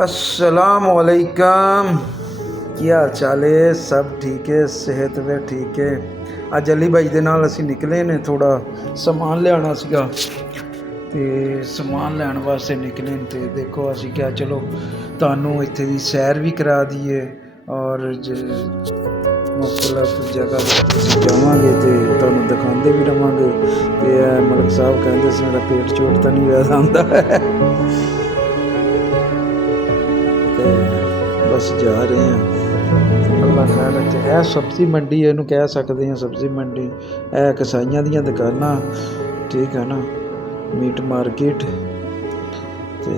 अस्सलामुअलैकुम। ਕੀ ਹਾਲ ਚਾਲ ਹੈ? ਸਭ ਠੀਕ ਹੈ? ਸਿਹਤ ਵੀ ਠੀਕ ਹੈ? ਅੱਜ ਅਲੀ ਬਾਈ ਦੇ ਨਾਲ ਅਸੀਂ ਨਿਕਲੇ ਨੇ, ਥੋੜਾ ਸਮਾਨ ਲਿਆਉਣਾ ਸੀਗਾ ਤੇ ਸਮਾਨ ਲੈਣ ਵਾਸਤੇ ਨਿਕਲੇ ਨੇ। ਤੇ ਦੇਖੋ ਅਸੀਂ ਕਿਹਾ ਚਲੋ ਤੁਹਾਨੂੰ ਇੱਥੇ ਦੀ ਸੈਰ ਵੀ ਕਰਾ ਦਈਏ ਔਰ ਮੁਖਤਲਿਫ ਜਗ੍ਹਾ ਜਾਵਾਂਗੇ ਤੇ ਤੁਹਾਨੂੰ ਦਿਖਾਉਂਦੇ ਵੀ ਰਵਾਂਗੇ। ਤੇ ਮਲਕ ਸਾਹਿਬ ਕਹਿੰਦੇ ਸੀ ਮੇਰਾ ਪੇਟ ਚੋਟ ਤਾਂ ਨਹੀਂ ਵੈਸਾ ਆਉਂਦਾ ਤੇ ਬਸ ਜਾ ਰਹੇ ਹਾਂ। ਅੱਲਾ ਖੈਰ ਰੱਖੇ। ਇਹ ਸਬਜ਼ੀ ਮੰਡੀ ਇਹਨੂੰ ਕਹਿ ਸਕਦੇ ਹਾਂ, ਸਬਜ਼ੀ ਮੰਡੀ। ਇਹ ਕਸਾਈਆਂ ਦੀਆਂ ਦੁਕਾਨਾਂ, ਠੀਕ ਹੈ ਨਾ, ਮੀਟ ਮਾਰਕੀਟ। ਤੇ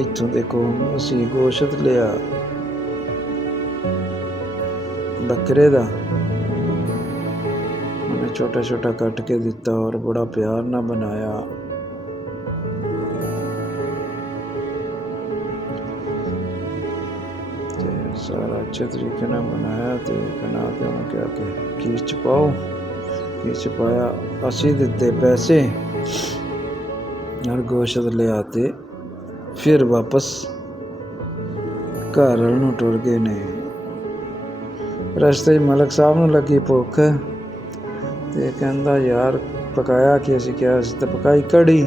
ਇੱਥੋਂ ਦੇਖੋ ਅਸੀਂ ਗੋਸ਼ਤ ਲਿਆ ਬੱਕਰੇ ਦਾ, ਉਹਨੇ ਛੋਟਾ ਛੋਟਾ ਕੱਟ ਕੇ ਦਿੱਤਾ ਔਰ ਬੜਾ ਪਿਆਰ ਨਾਲ ਬਣਾਇਆ। ਸਾਰਾ ਅੱਛੇ ਤਰੀਕੇ ਨਾਲ ਬਣਾਇਆ ਤੇ ਬਣਾ ਕੇ ਉਹਨੂੰ ਕਿਹਾ ਕਿ ਖੀਰ 'ਚ ਪਾਓ। ਖੀਰ 'ਚ ਪਾਇਆ, ਅਸੀਂ ਦਿੱਤੇ ਪੈਸੇ ਔਰ ਗੋਸ਼ਤ ਲਿਆ ਤੇ ਫਿਰ ਵਾਪਸ ਘਰ ਵੱਲ ਨੂੰ ਟੁਰ ਗਏ ਨੇ। ਰਸਤੇ 'ਚ ਮਲਕ ਸਾਹਿਬ ਨੂੰ ਲੱਗੀ ਭੁੱਖ ਤੇ ਕਹਿੰਦਾ ਯਾਰ ਪਕਾਇਆ ਕਿ? ਅਸੀਂ ਕਿਹਾ ਅਸੀਂ ਤਾਂ ਪਕਾਈ ਕੜੀ।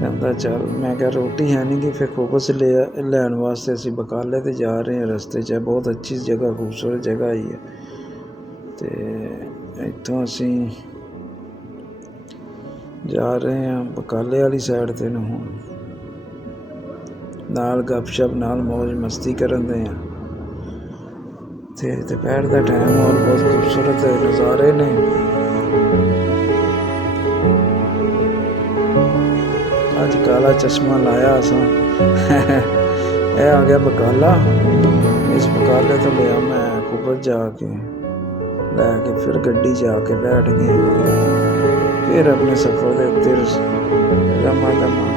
ਕਹਿੰਦਾ ਚੱਲ। ਮੈਂ ਕਿਹਾ ਰੋਟੀ ਹੈ ਨਹੀਂ ਗੀ। ਫਿਰ ਖੁਬਸ ਲੈਣ ਵਾਸਤੇ ਅਸੀਂ ਬਕਾਲੇ 'ਤੇ ਜਾ ਰਹੇ ਹਾਂ। ਰਸਤੇ 'ਚ ਬਹੁਤ ਅੱਛੀ ਜਗ੍ਹਾ, ਖੂਬਸੂਰਤ ਜਗ੍ਹਾ ਹੀ ਹੈ। ਅਤੇ ਇੱਥੋਂ ਅਸੀਂ ਜਾ ਰਹੇ ਹਾਂ ਬਕਾਲੇ ਵਾਲੀ ਸਾਈਡ 'ਤੇ ਨੂੰ। ਹੁਣ ਨਾਲ ਗੱਪਸ਼ਪ, ਨਾਲ ਮੌਜ ਮਸਤੀ ਕਰਨ ਦੇ ਹਾਂ। ਅਤੇ ਦੁਪਹਿਰ ਦਾ ਟਾਈਮ ਔਰ ਬਹੁਤ ਖੂਬਸੂਰਤ ਨਜ਼ਾਰੇ ਨੇ। ਅੱਜ ਕਾਲਾ ਚਸ਼ਮਾ ਲਾਇਆ ਅਸਾਂ ਇਹ ਆ ਗਿਆ ਬਕਾਲਾ। ਇਸ ਬਕਾਲੇ ਤੋਂ ਲਿਆ ਮੈਂ ਖੁਬਸ ਜਾ ਕੇ, ਲੈ ਕੇ ਫਿਰ ਗੱਡੀ ਜਾ ਕੇ ਬੈਠ ਗਏ। ਫਿਰ ਆਪਣੇ ਸਫ਼ਰ ਦੇ ਉੱਤੇ ਰਮਾ ਦਮਾ।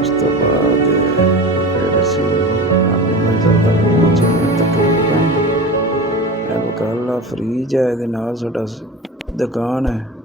ਉਸ ਤੋਂ ਬਾਅਦ ਫਿਰ ਅਸੀਂ ਆਪਣੀ ਮੰਜ਼ਿਲ ਤੱਕ ਪਹੁੰਚ ਗਏ ਤਕਰੀਬਨ। ਇਹ ਬਕਾਲਾ ਫਰੀਜ ਹੈ, ਇਹਦੇ ਨਾਲ ਸਾਡਾ ਦੁਕਾਨ ਹੈ।